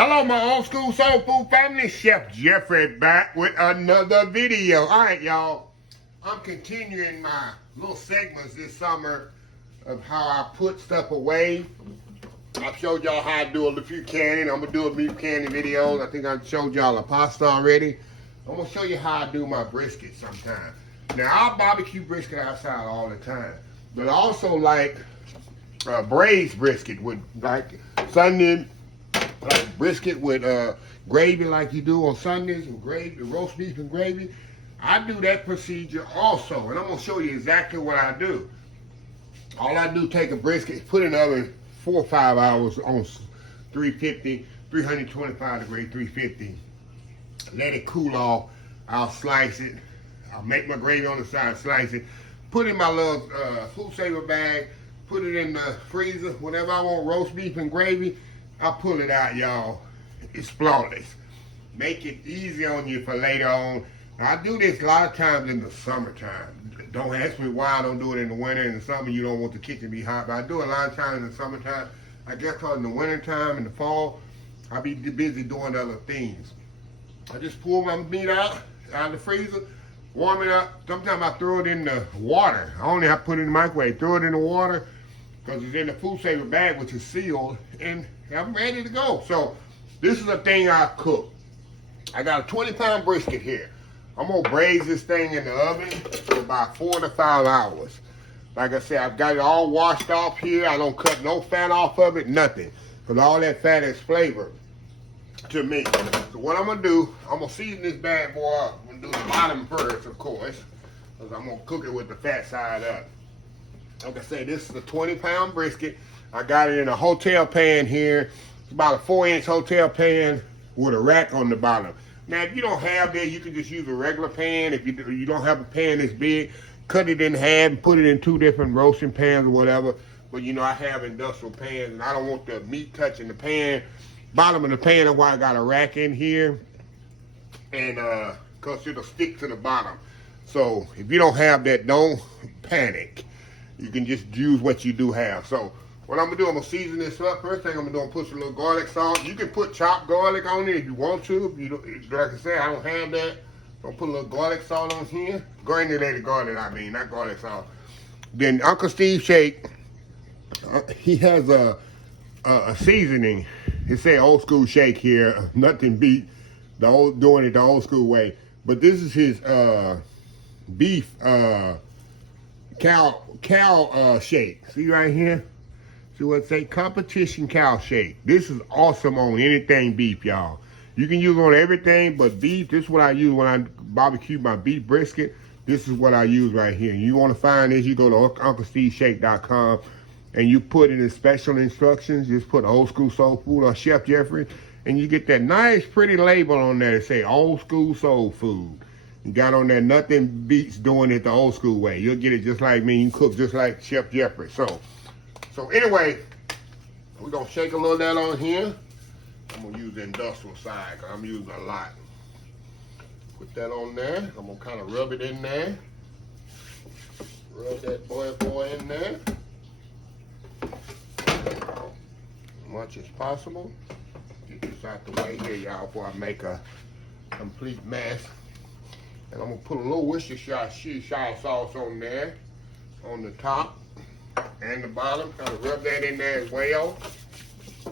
Hello, my old school soul food family. Chef Jeffrey back with another video. All right, y'all. I'm continuing my little segments this summer of how I put stuff away. I showed y'all how I do a few canning. I'm gonna do a beef canning videos. I think I showed y'all a pasta already. I'm gonna show you how I do my brisket sometime. Now I barbecue brisket outside all the time, but I also like braised brisket with like Sunday. Like brisket with gravy like you do on Sundays, and gravy, roast beef and gravy. I do that procedure also, and I'm gonna show you exactly what I do. All I do, take a brisket, put it in the oven 4 or 5 hours on 350, 325 degree, 350. Let it cool off. I'll slice it. I'll make my gravy on the side, slice it. Put it in my little food saver bag. Put it in the freezer. Whenever I want roast beef and gravy, I'll pull it out, y'all. It's flawless. Make it easy on you for later on. Now, I do this a lot of times in the summertime. Don't ask me why I don't do it in the winter. In the summer, you don't want the kitchen to be hot. But I do it a lot of times in the summertime. I guess because in the wintertime, in the fall, I'll be busy doing other things. I just pull my meat out of the freezer, warm it up. Sometimes I throw it in the water. I only have to put it in the microwave. Throw it in the water because it's in the food saver bag, which is sealed, and I'm ready to go. So this is a thing I cook. I got a 20-pound brisket here. I'm gonna braise this thing in the oven for about 4 to 5 hours. Like I said, I've got it all washed off here. I don't cut no fat off of it, nothing. Because all that fat is flavor to me. So what I'm gonna do, I'm gonna season this bad boy up. I'm gonna do the bottom first, of course, because I'm gonna cook it with the fat side up. Like I say, this is a 20-pound brisket. I got it in a hotel pan here. It's about a 4-inch hotel pan with a rack on the bottom. Now, if you don't have that, you can just use a regular pan. If you don't have a pan this big, cut it in half and put it in 2 different roasting pans or whatever. But, you know, I have industrial pans, and I don't want the meat touching the pan. Bottom of the pan, that's why I got a rack in here. And, because it'll stick to the bottom. So, if you don't have that, don't panic. You can just use what you do have. So what I'm gonna do, I'm gonna season this up. First thing I'm gonna do, I'm gonna put some little garlic salt. You can put chopped garlic on it if you want to. If you don't, like I said, I don't have that. So I'll put a little garlic salt on here. Granulated garlic, I mean, not garlic salt. Then Uncle Steve Shake, he has a seasoning. It say old school shake here. Nothing beat doing it the old school way. But this is his beef cow shake. See right here? See what it say? Competition cow shake. This is awesome on anything beef, y'all. You can use it on everything but beef. This is what I use when I barbecue my beef brisket. This is what I use right here. You want to find this, you go to UncleSteveShake.com and you put in the special instructions. Just put old school soul food or Chef Jeffrey, and you get that nice pretty label on there that say old school soul food. You got on there, nothing beats doing it the old school way. You'll get it just like me. You cook just like Chef Jeffrey. So anyway, we're going to shake a little of that on here. I'm going to use the industrial side because I'm using a lot. Put that on there. I'm going to kind of rub it in there. Rub that boy in there. As much as possible. Get this out the way here, y'all, before I make a complete mess. And I'm gonna put a little Worcestershire sauce on there, on the top and the bottom. Kind of rub that in there as well. A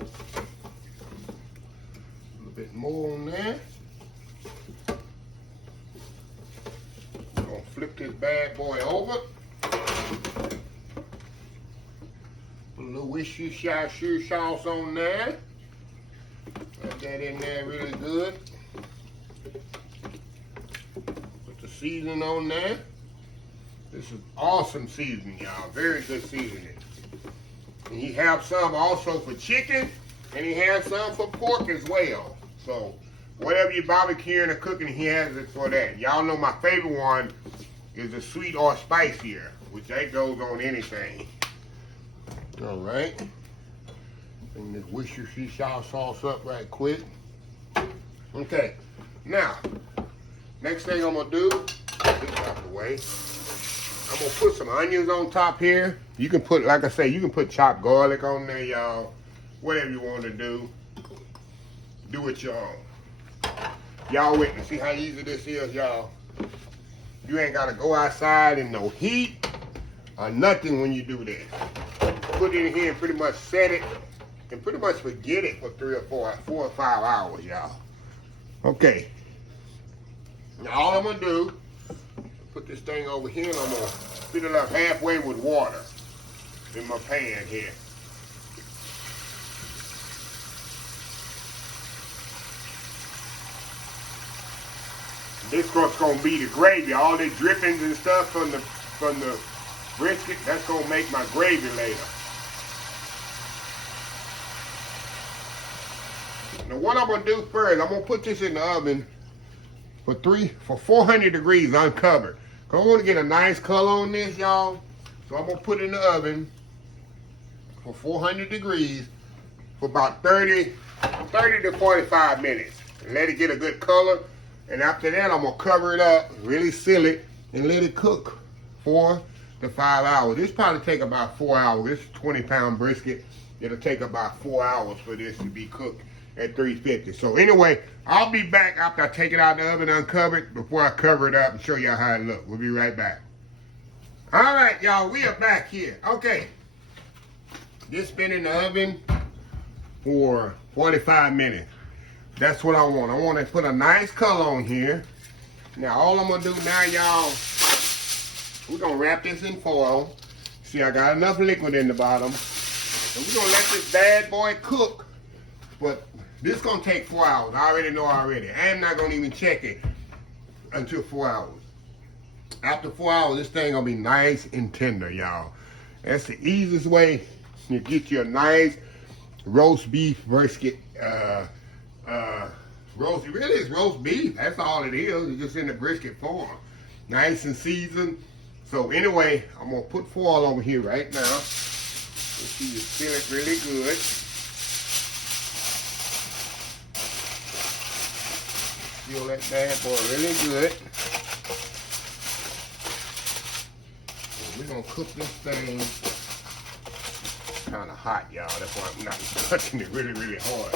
little bit more on there. I'm gonna flip this bad boy over. Put a little Worcestershire sauce on there. Rub that in there really good. Seasoning on there. This is awesome seasoning, y'all. Very good seasoning. And he has some also for chicken, and he has some for pork as well. So whatever you're barbecuing or cooking, he has it for that. Y'all know my favorite one is the sweet or spicier, which that goes on anything. All right. Bring this Worcestershire sauce up right quick. Okay. Now, next thing I'm gonna do, get this out the way. I'm gonna put some onions on top here. You can put, like I say, you can put chopped garlic on there, y'all. Whatever you want to do. do it your own. Y'all with me? See how easy this is, y'all? You ain't gotta go outside in no heat or nothing when you do this. Put it in here and pretty much set it and pretty much forget it for 4 or 5 hours, y'all. Okay. Now all I'm gonna do, put this thing over here and I'm gonna fill it up halfway with water in my pan here. This is gonna be the gravy. All the drippings and stuff from the brisket, that's gonna make my gravy later. Now what I'm gonna do first, I'm gonna put this in the oven for 400 degrees uncovered. Cause I wanna get a nice color on this, y'all. So I'm gonna put it in the oven for 400 degrees for about 30 to 45 minutes. And let it get a good color. And after that, I'm gonna cover it up, really seal it, and let it cook 4 to 5 hours. This probably take about 4 hours. This is 20-pound brisket. It'll take about 4 hours for this to be cooked at 350. So anyway, I'll be back after I take it out of the oven uncovered before I cover it up and show y'all how it looks. We'll be right back. All right, y'all, we are back here. Okay, this been in the oven for 45 minutes. That's what I want. I want to put a nice color on here. Now, all I'm going to do now, y'all, we're going to wrap this in foil. See, I got enough liquid in the bottom. And we're going to let this bad boy cook. But this is going to take 4 hours. I already know already. I am not going to even check it until 4 hours. After 4 hours, this thing going to be nice and tender, y'all. That's the easiest way to get you a nice roast beef brisket. Roast, really is roast beef. That's all it is. It's just in the brisket form. Nice and seasoned. So anyway, I'm going to put foil over here right now. Let's see you feel it really good. Feel that bad boy really good. And we're going to cook this thing kind of hot, y'all. That's why I'm not touching it really, really hard.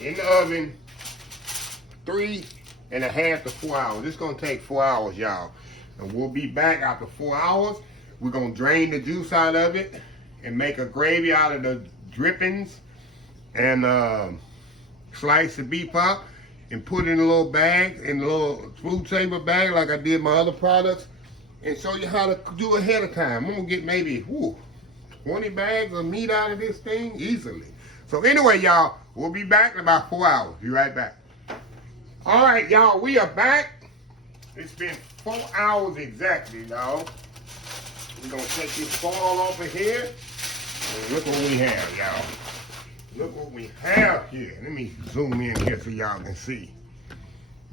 In the oven, 3.5 to 4 hours. This is going to take 4 hours, y'all. And we'll be back after 4 hours. We're going to drain the juice out of it and make a gravy out of the drippings and slice the beef up and put it in a little bag, in a little food saver bag like I did my other products, and show you how to do ahead of time. I'm going to get maybe 20 bags of meat out of this thing easily. So anyway, y'all, we'll be back in about 4 hours. Be right back. All right, y'all, we are back. It's been 4 hours exactly, y'all. We're going to take this foil off of here. And look what we have, y'all. Look what we have here. Let me zoom in here so y'all can see.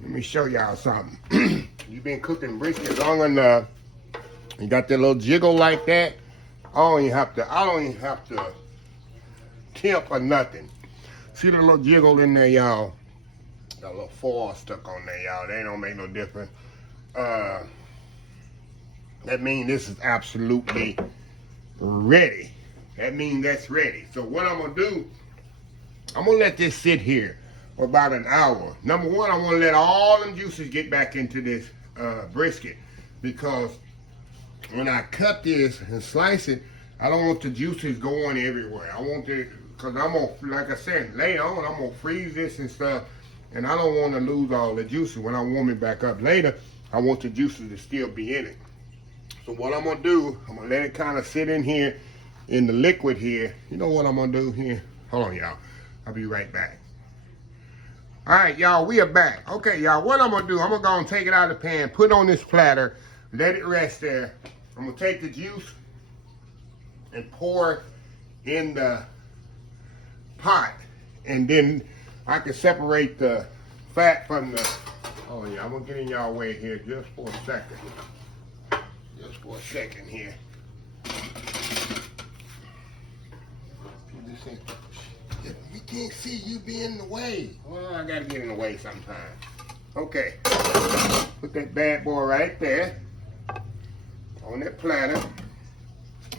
Let me show y'all something. You've been cooking brisket long enough. You got that little jiggle like that. I don't even have to temp or nothing. See the little jiggle in there, y'all? Got a little foil stuck on there, y'all. They don't make no difference. That means this is absolutely ready. That means that's ready. So what I'm gonna do, I'm gonna let this sit here for about an hour. Number one, I wanna let all them juices get back into this brisket, because when I cut this and slice it, I don't want the juices going everywhere. I want to, because I'm gonna, like I said, later on, I'm gonna freeze this and stuff, and I don't want to lose all the juices. When I warm it back up later, I want the juices to still be in it. So what I'm gonna do, I'm gonna let it kind of sit in here, in the liquid here. You know what I'm gonna do here? Hold on, y'all. I'll be right back. All right, y'all, we are back. Okay, y'all, what I'm gonna do, I'm gonna go and take it out of the pan, put it on this platter, let it rest there. I'm gonna take the juice and pour it in the pot, and then I can separate the fat from the, oh yeah, I'm gonna get in y'all way here just for a second. Just for a second here. We can't see you be in the way. Well, I gotta get in the way sometime. Okay, put that bad boy right there on that platter.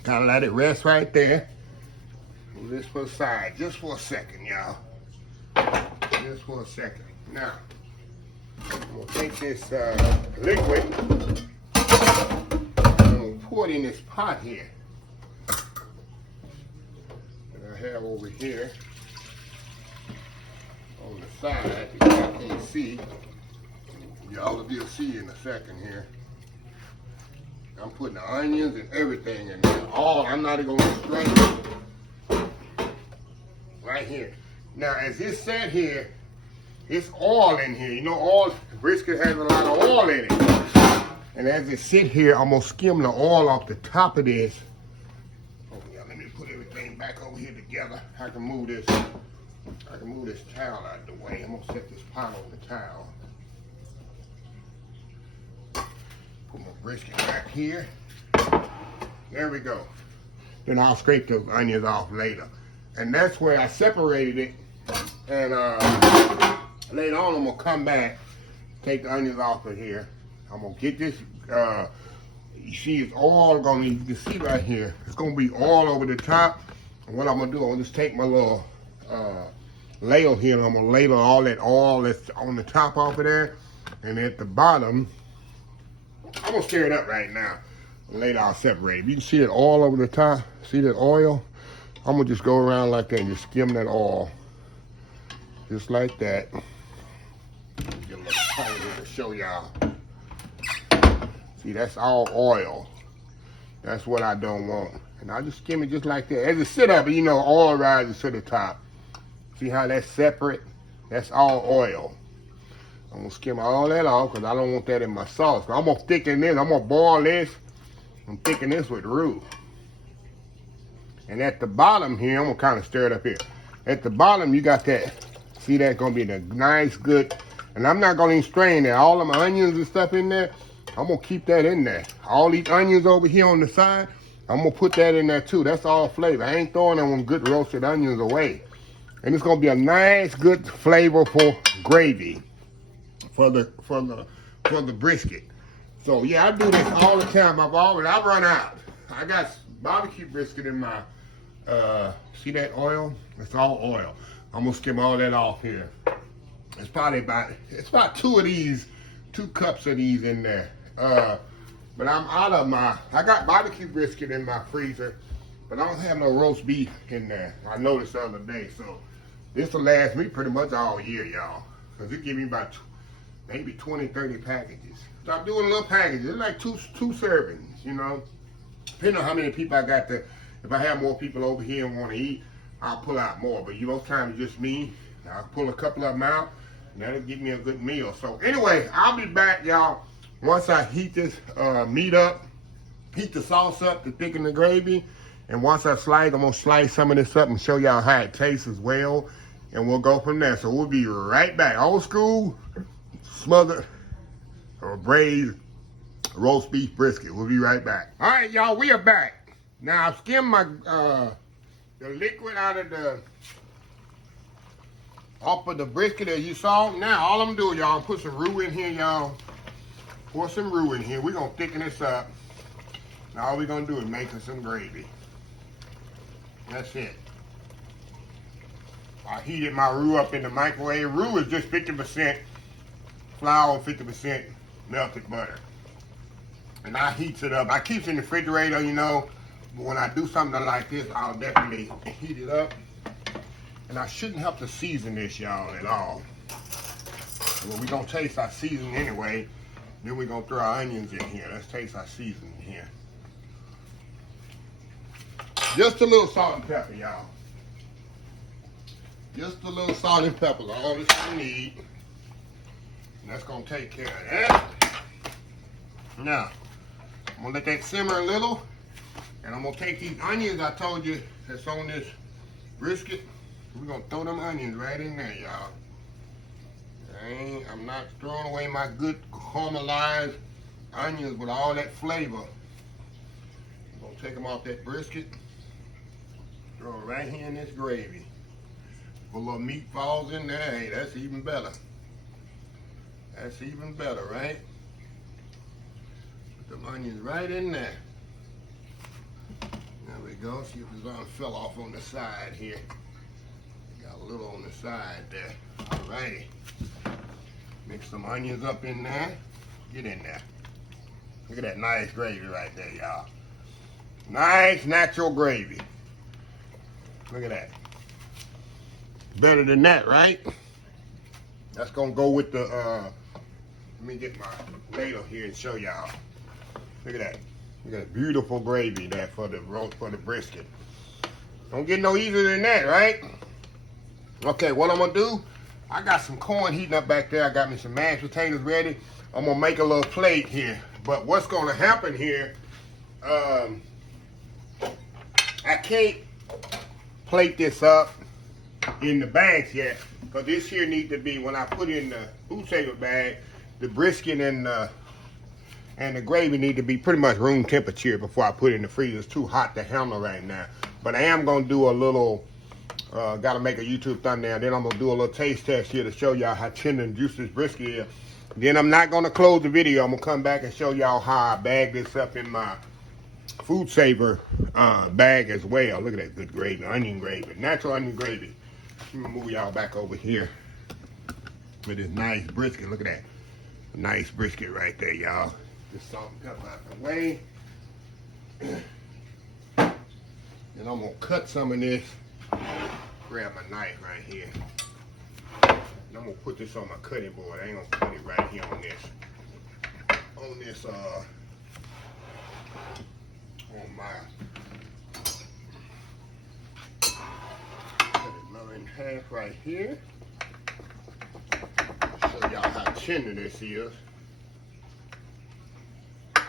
Gotta let it rest right there. Move this to the side just for a second, y'all. just for a second. Now, I'm gonna take this liquid, I'm gonna pour it in this pot here that I have over here on the side. You can't see. Y'all will see in a second here. I'm putting the onions and everything in there. I'm not even gonna strain it. Right here. Now, as this said here, it's oil in here. You know, oil, brisket has a lot of oil in it. And as it sit here, I'm gonna skim the oil off the top of this. Oh yeah, let me put everything back over here together. I can move this towel out of the way. I'm gonna set this pot on the towel. Put my brisket back here. There we go. Then I'll scrape the onions off later. And that's where I separated it. And later on, I'm gonna come back, take the onions off of here. I'm gonna get this, you see it's all gonna, you can see right here, it's gonna be all over the top. And what I'm gonna do, I'm gonna just take my little ladle here and I'm gonna ladle all that oil that's on the top off of there. And at the bottom, I'm gonna stir it up right now. And later I'll separate it. You can see it all over the top, see that oil? I'm gonna just go around like that and just skim that oil. Just like that. Get a little tighter here to show y'all. See, that's all oil. That's what I don't want. And I just skim it just like that. As it sit up, you know, oil rises to the top. See how that's separate? That's all oil. I'm gonna skim all that off because I don't want that in my sauce. I'm gonna thicken this, I'm gonna boil this. I'm thicken this with roux. And at the bottom here, I'm gonna kind of stir it up here. At the bottom, you got that. See, that's gonna be the nice, good, and I'm not gonna even strain that. All of my onions and stuff in there, I'm gonna keep that in there. All these onions over here on the side, I'm gonna put that in there too. That's all flavor. I ain't throwing them good roasted onions away. And it's gonna be a nice, good, flavorful gravy for the brisket. So yeah, I do this all the time. I've run out. I got barbecue brisket in my, see that oil? It's all oil. I'm gonna skim all that off here. It's about 2 cups of these in there. But I'm out of I got barbecue brisket in my freezer, but I don't have no roast beef in there. I noticed the other day, so this will last me pretty much all year, y'all. Cause it give me about maybe 20, 30 packages. So I'm doing little packages. It's like two servings, you know. Depending on how many people I got to, if I have more people over here and want to eat, I'll pull out more. But most times it's just me. I'll pull a couple of them out, and that'll give me a good meal. So anyway, I'll be back, y'all, once I heat this meat up, heat the sauce up to thicken the gravy. And once I'm gonna slice some of this up and show y'all how it tastes as well. And we'll go from there. So we'll be right back. Old school, smothered, or braised roast beef brisket. We'll be right back. All right, y'all, we are back. Now I've skimmed my the liquid off of the brisket as you saw. Now all I'm doing, y'all, put some roux in here, y'all. Pour some roux in here. We're gonna thicken this up. Now all we're gonna do is make some gravy. That's it. I heated my roux up in the microwave. Roux is just 50% flour, 50% melted butter. And I heat it up. I keep it in the refrigerator, you know. But when I do something like this, I'll definitely heat it up. And I shouldn't have to season this, y'all, at all. Well, we're gonna taste our seasoning anyway. Then we're gonna throw our onions in here. Let's taste our seasoning here. Just a little salt and pepper, y'all. Just a little salt and pepper, all this we need. And that's gonna take care of that. Now, I'm gonna let that simmer a little. And I'm gonna take these onions I told you that's on this brisket. We're gonna throw them onions right in there, y'all. I'm not throwing away my good caramelized onions with all that flavor. I'm gonna take them off that brisket. Throw it right here in this gravy. If a little meat falls in there, hey, that's even better. That's even better, right? Put them onions right in there. There we go. See if this one fell off on the side here. Got a little on the side there. All righty. Mix some onions up in there. Get in there. Look at that nice gravy right there, y'all. Nice natural gravy. Look at that. Better than that, right? That's gonna go with the, let me get my ladle here and show y'all. Look at that. Look at that beautiful gravy there for the brisket. Don't get no easier than that, right? Okay, what I'm gonna do, I got some corn heating up back there. I got me some mashed potatoes ready. I'm gonna make a little plate here. But what's gonna happen here, I can't plate this up in the bags yet, but this here need to be, when I put in the food saver bag, the brisket and the gravy need to be pretty much room temperature before I put it in the freezer. It's too hot to handle right now. But I am gonna do a little, gotta make a YouTube thumbnail. Then I'm gonna do a little taste test here to show y'all how tender and juicy this brisket is. Then I'm not gonna close the video. I'm gonna come back and show y'all how I bag this up in my food saver bag as well. Look at that good gravy, onion gravy, natural onion gravy. Let me move y'all back over here with this nice brisket. Look at that, nice brisket right there, y'all. Just salt and pepper out the way. And I'm gonna cut some of this. Grab my knife right here. And I'm gonna put this on my cutting board. I ain't gonna put it right here on this. On my. Cut it low in half right here. Show y'all how tender this is. I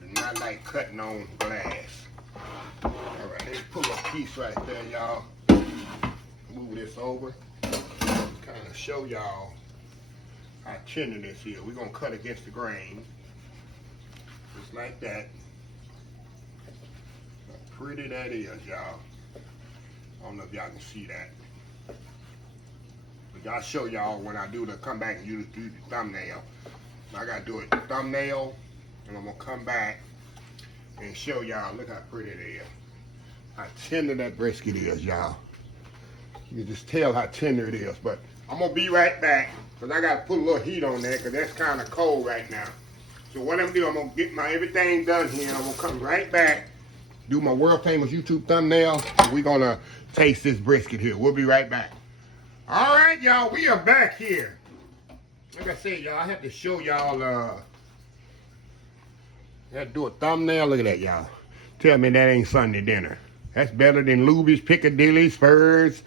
do not like cutting on glass. All right, let's pull a piece right there, y'all. Move this over. Kind of show y'all how tender this is. We're gonna cut against the grain, just like that. How pretty that is, y'all. I don't know if y'all can see that, but I'll show y'all when I do the come back and do the thumbnail. I gotta do it thumbnail, and I'm gonna come back and show y'all. Look how pretty it is. How tender that brisket is, y'all. You can just tell how tender it is. But I'm gonna be right back because I gotta put a little heat on there because that's kind of cold right now. So what I'm gonna do, I'm gonna get my everything done here. And I'm gonna come right back, do my world famous YouTube thumbnail, and we're gonna taste this brisket here. We'll be right back. All right, y'all, we are back here. Like I said, y'all, I have to show y'all. I have to do a thumbnail. Look at that, y'all. Tell me that ain't Sunday dinner. That's better than Luby's, Piccadilly, Spurs.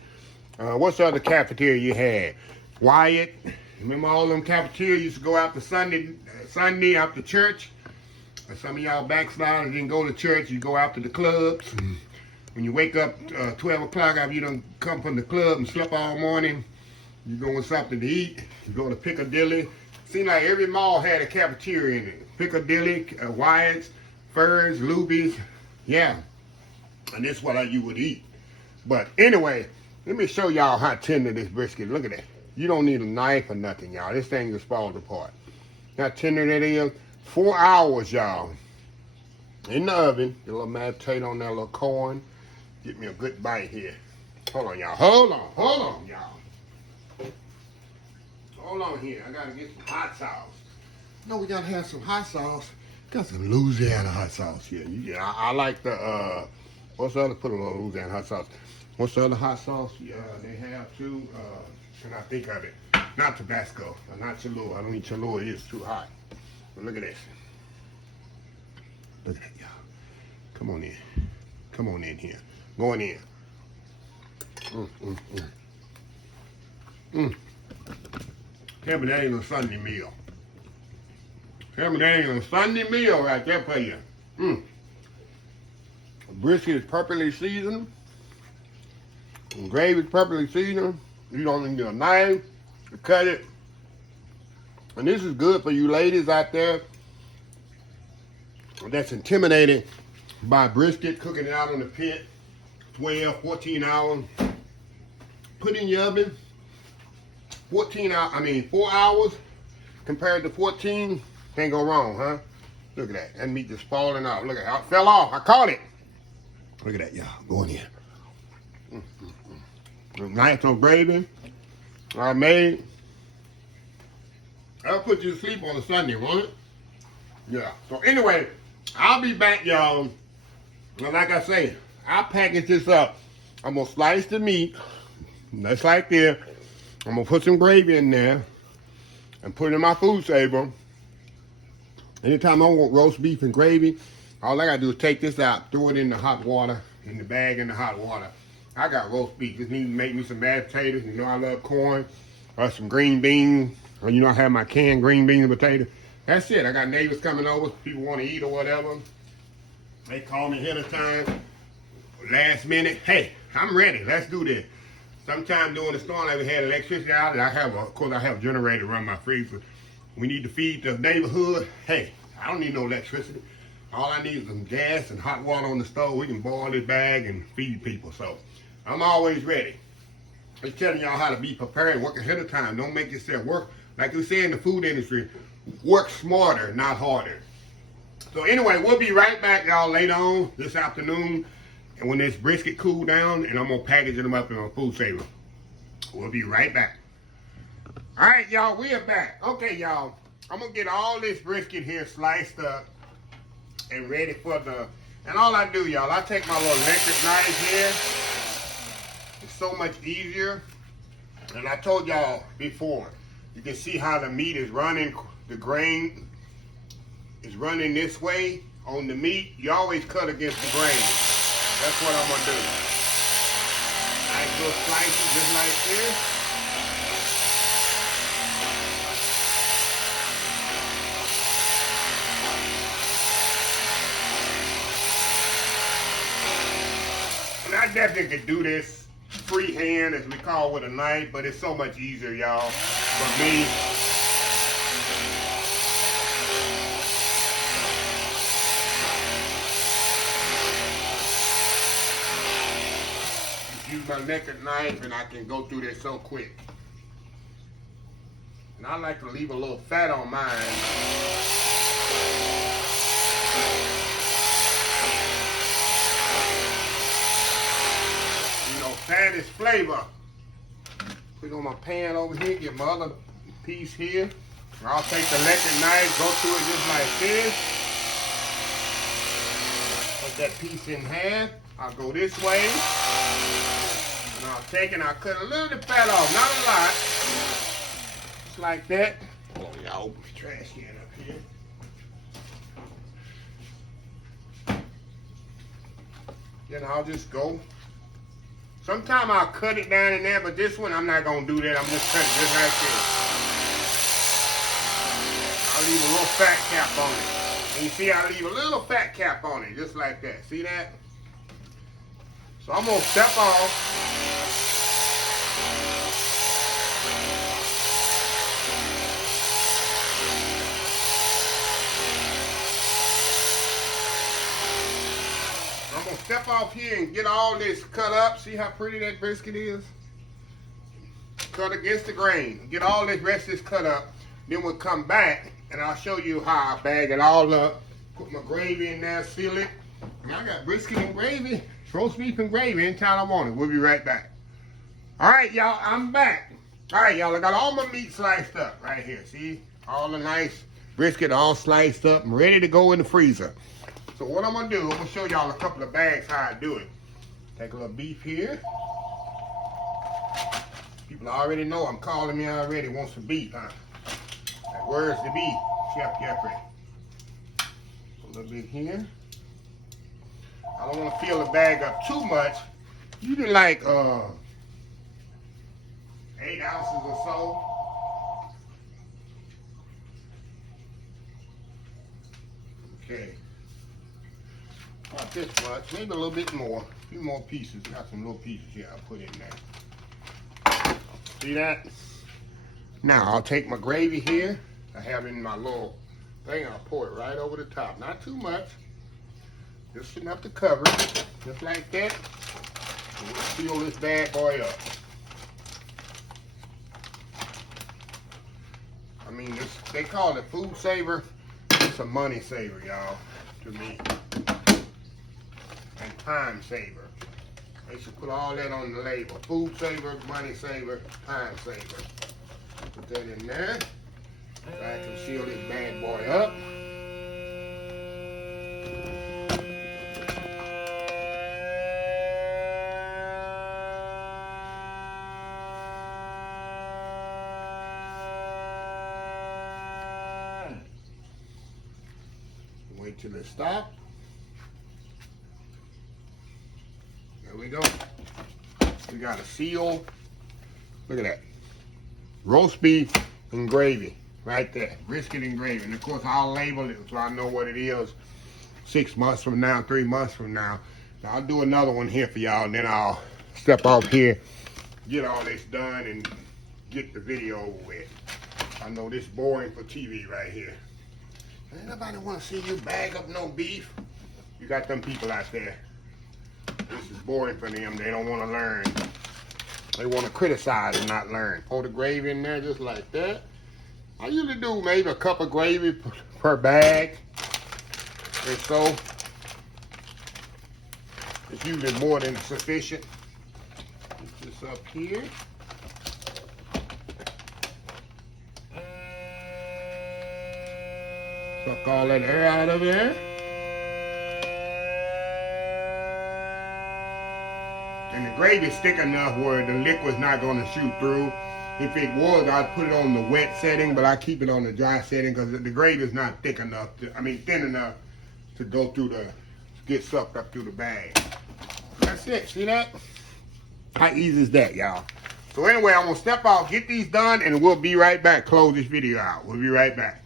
What's the other cafeteria you had? Wyatt. Remember all them cafeterias used to go out to Sunday after church? Some of y'all backsliders didn't go to church. You go out to the clubs. When you wake up 12 o'clock after you done come from the club and slept all morning, you go with something to eat. You go to Piccadilly. Seemed like every mall had a cafeteria in it. Piccadilly, Wyatt's, Furs, Luby's. Yeah. And that's what you would eat. But anyway, let me show y'all how tender this brisket is. Look at that. You don't need a knife or nothing, y'all. This thing just falls apart. How tender that is. 4 hours, y'all. In the oven. Get a little mashed potato on that little corn. Get me a good bite here. Hold on, y'all. Hold on, y'all. Hold on here. I gotta get some hot sauce. No, we gotta have some hot sauce. Got some Louisiana hot sauce here. Yeah, I like the what's the other? Put a little Louisiana hot sauce. What's the other hot sauce? They have too. Can I think of it? Not Tabasco. Not Cholula. I don't need Cholula. It's too hot. But look at this. Look at that, y'all. Come on in. Come on in here. Going in. Tell me that ain't a Sunday meal. Tell me that ain't a Sunday meal right there for you. The brisket is properly seasoned. The gravy is properly seasoned. You don't need a knife to cut it. And this is good for you ladies out there that's intimidated by brisket, cooking it out on the pit, 12, 14 hours. Put in your oven, 4 hours compared to 14, can't go wrong, huh? Look at that. That meat just falling off. Look at that. It fell off. I caught it. Look at that, y'all. Going in. Nice on gravy. I made. I'll put you to sleep on a Sunday, won't it? Yeah. So anyway, I'll be back, y'all. And like I say, I'll package this up. I'm gonna slice the meat, just like this. I'm gonna put some gravy in there and put it in my food saver. Anytime I want roast beef and gravy, all I gotta do is take this out, throw it in the hot water, in the bag in the hot water. I got roast beef. Just need to make me some mashed potatoes. You know I love corn, or some green beans, or you know I have my canned green beans and potatoes. That's it. I got neighbors coming over. People want to eat or whatever. They call me ahead of time. Last minute, hey, I'm ready. Let's do this. Sometime during the storm, like we had electricity out, and of course, I have a generator to run my freezer. We need to feed the neighborhood. Hey, I don't need no electricity. All I need is some gas and hot water on the stove. We can boil this bag and feed people. So I'm always ready. Just telling y'all how to be prepared and work ahead of time. Don't make yourself work. Like we say in the food industry, work smarter, not harder. So anyway, we'll be right back, y'all, later on this afternoon. And when this brisket cool down, and I'm going to package them up in a food saver. We'll be right back. All right, y'all, we are back. Okay, y'all, I'm going to get all this brisket here sliced up and ready for the, and all I do, y'all, I take my little electric knife here. It's so much easier. And I told y'all before, you can see how the meat is running, the grain is running this way on the meat. You always cut against the grain. That's what I'm gonna do. Nice little slices just like this. And I definitely could do this freehand, as we call it, with a knife, but it's so much easier, y'all, for me. Use my naked knife and I can go through this so quick. And I like to leave a little fat on mine. You know, fat is flavor. Put it on my pan over here, get my other piece here. I'll take the electric knife, go through it just like this. Put that piece in half. I'll go this way. And I'll take and I'll cut a little bit fat off, not a lot. Just like that. Oh, y'all, open the trash can up here. Then I'll just go. Sometimes I'll cut it down in there, but this one I'm not gonna do that. I'm just cutting just like this. I'll leave a little fat cap on it. And you see, I leave a little fat cap on it, just like that. See that? So I'm gonna step off. I'm gonna step off here and get all this cut up. See how pretty that brisket is? Cut against the grain. Get all this rest of this cut up. Then we'll come back and I'll show you how I bag it all up. Put my gravy in there, seal it. And I got brisket and gravy, roast beef and gravy anytime I want it. We'll be right back. All right, y'all, I'm back. All right, y'all, I got all my meat sliced up right here. See? All the nice brisket all sliced up and ready to go in the freezer. So what I'm gonna do, I'm gonna show y'all a couple of bags how I do it. Take a little beef here. People already know I'm calling me already, want some beef, huh? Like, where's the beef, Chef Jeffrey? A little bit here. I don't want to fill the bag up too much. You do like 8 ounces or so. Okay. Not this much, maybe a little bit more. A few more pieces. Got some little pieces here I'll put in there. See that? Now I'll take my gravy here. I have in my little thing. I'll pour it right over the top. Not too much. Just enough to cover it. Just like that. And we'll seal this bad boy up. I mean, they call it food saver. It's a money saver, y'all, to me. And time saver. They should put all that on the label. Food saver, money saver, time saver. Put that in there. So I can seal this bad boy up. Wait till it stops. There we go. We got a seal. Look at that. Roast beef and gravy. Right there. Brisket and gravy. And of course I'll label it so I know what it is 6 months from now, 3 months from now. So I'll do another one here for y'all and then I'll step off here, get all this done and get the video over with. I know this boring for TV right here. Ain't nobody want to see you bag up no beef. You got them people out there. This is boring for them. They don't want to learn. They want to criticize and not learn. Pour the gravy in there just like that. I usually do maybe a cup of gravy per bag. And so, it's usually more than sufficient. Put this up here. Suck all that air out of there. And the gravy's thick enough where the liquid's not going to shoot through. If it was, I'd put it on the wet setting, but I keep it on the dry setting because the gravy's not thick enough, thin enough to go through get sucked up through the bag. That's it, see that? How easy is that, y'all? So anyway, I'm going to step out, get these done, and we'll be right back. Close this video out. We'll be right back.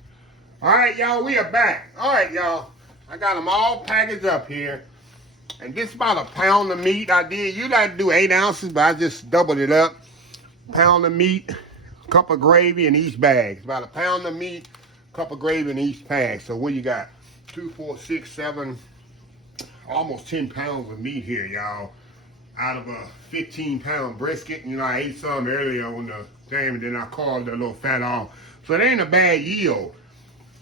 All right, y'all, we are back. All right, y'all, I got them all packaged up here. And this is about a pound of meat I did. You like to do 8 ounces, but I just doubled it up. Pound of meat, cup of gravy in each bag. It's about a pound of meat, cup of gravy in each bag. So what you got? 2, 4, 6, 7, almost 10 pounds of meat here, y'all. Out of a 15-pound brisket. You know, I ate some earlier on the thing, and then I carved the little fat off. So it ain't a bad yield.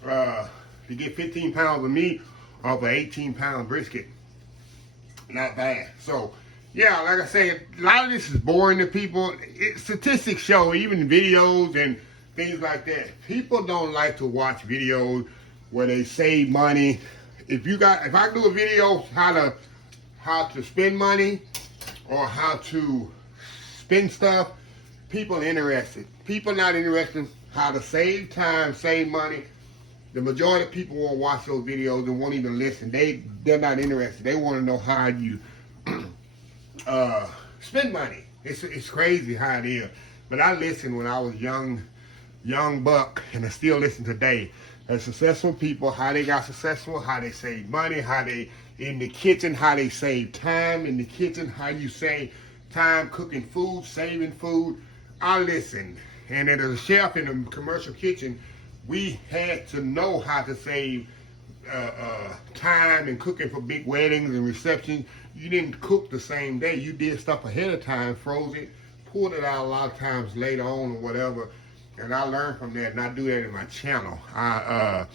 To get 15 pounds of meat off an 18-pound brisket. Not bad. So, yeah, like I say, a lot of this is boring to people. Statistics show, even videos and things like that, people don't like to watch videos where they save money. If I do a video how to spend money or how to spend stuff, people are interested. People not interested in how to save time, save money. The majority of people won't watch those videos and won't even listen. They're not interested. They want to know how you spend money. It's crazy how it is. But I listened when I was young buck, and I still listen today. As successful people, how they got successful, how they save money, how they in the kitchen, how they save time in the kitchen, how you save time cooking food, saving food. I listen, and as a chef in a commercial kitchen, we had to know how to save time and cooking for big weddings and receptions. You didn't cook the same day. You did stuff ahead of time, froze it, pulled it out a lot of times later on or whatever. And I learned from that, and I do that in my channel. I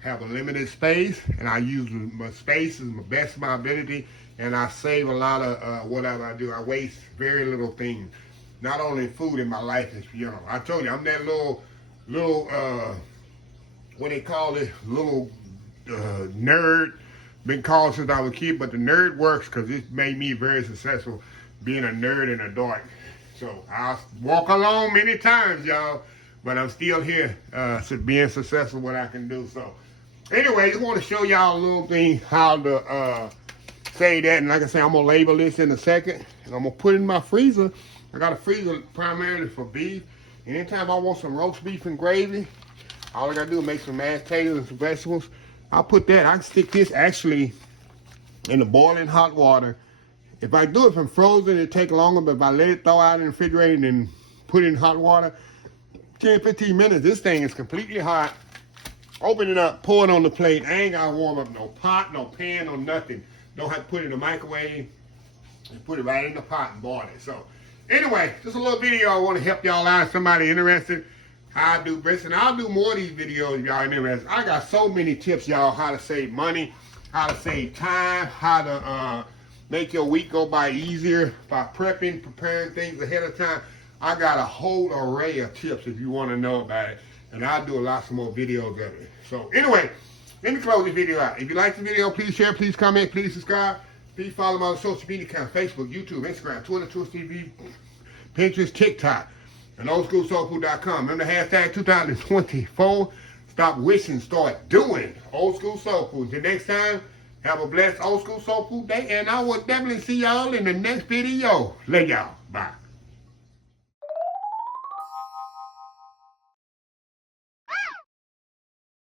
have a limited space, and I use my space as the best of my ability, and I save a lot of whatever I do. I waste very little things. Not only food in my life, as you know. I told you, I'm that little what they call it, little nerd. Been called since I was a kid, but the nerd works because it made me very successful being a nerd and a dork. So I'll walk along many times, y'all, but I'm still here being successful what I can do. So anyway, just want to show y'all a little thing how to say that. And like I say, I'm going to label this in a second, and I'm going to put it in my freezer. I got a freezer primarily for beef. Anytime I want some roast beef and gravy, all I got to do is make some mashed potatoes and some vegetables. I'll put that. I can stick this actually in the boiling hot water. If I do it from frozen, it take longer, but if I let it thaw out in the refrigerator and put it in hot water, 10, 15 minutes, this thing is completely hot. Open it up, pour it on the plate. I ain't got to warm up no pot, no pan, no nothing. Don't have to put it in the microwave. Just put it right in the pot and boil it. So anyway, just a little video. I want to help y'all out. Somebody interested how I do brisket. I'll do more of these videos if y'all interested. I got so many tips, y'all, how to save money, how to save time, how to make your week go by easier by preparing things ahead of time. I got a whole array of tips if you want to know about it. And I'll do lots more videos of it. So anyway, let me close this video out. If you like the video, please share, please comment, please subscribe. Please follow my social media accounts, Facebook, YouTube, Instagram, Twitter, Twitch TV, Pinterest, TikTok, and oldschoolsoulfood.com. Remember the hashtag 2024. Stop wishing, start doing old school soul food. Until next time, have a blessed old school soul food day, and I will definitely see y'all in the next video. Love y'all. Bye.